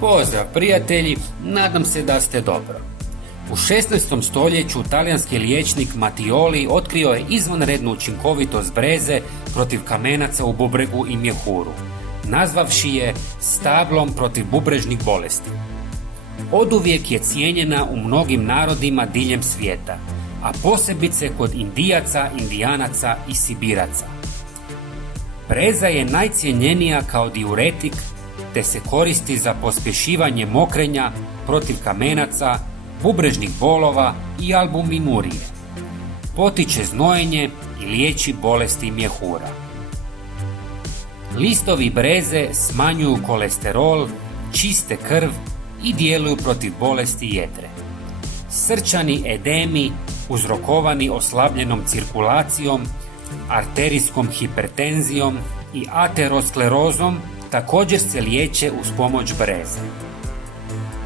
Pozdrav prijatelji, nadam se da ste dobro. U 16. stoljeću talijanski liječnik Mattioli otkrio je izvanrednu učinkovitost breze protiv kamenaca u bubregu i mjehuru, nazvavši je stablom protiv bubrežnih bolesti. Oduvijek je cijenjena u mnogim narodima diljem svijeta, a posebice kod Indijaca, Indijanaca i Sibiraca. Breza je najcijenjenija kao diuretik te se koristi za pospješivanje mokrenja protiv kamenaca, bubrežnih bolova i albuminurije. Potiče znojenje i liječi bolesti mjehura. Listovi breze smanjuju kolesterol, čiste krv i djeluju protiv bolesti jetre. Srčani edemi uzrokovani oslabljenom cirkulacijom, arterijskom hipertenzijom i aterosklerozom također se liječe uz pomoć breze.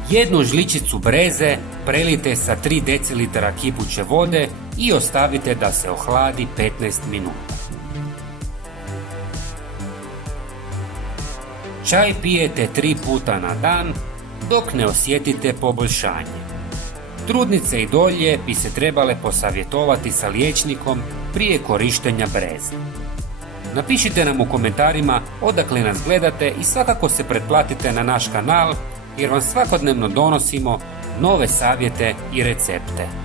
Jednu žličicu breze prelijte sa 3 decilitara kipuće vode i ostavite da se ohladi 15 minuta. Čaj pijete 3 puta na dan dok ne osjetite poboljšanje. Trudnice i dolje bi se trebale posavjetovati sa liječnikom prije korištenja breze. Napišite nam u komentarima odakle nas gledate i svakako se pretplatite na naš kanal jer vam svakodnevno donosimo nove savjete i recepte.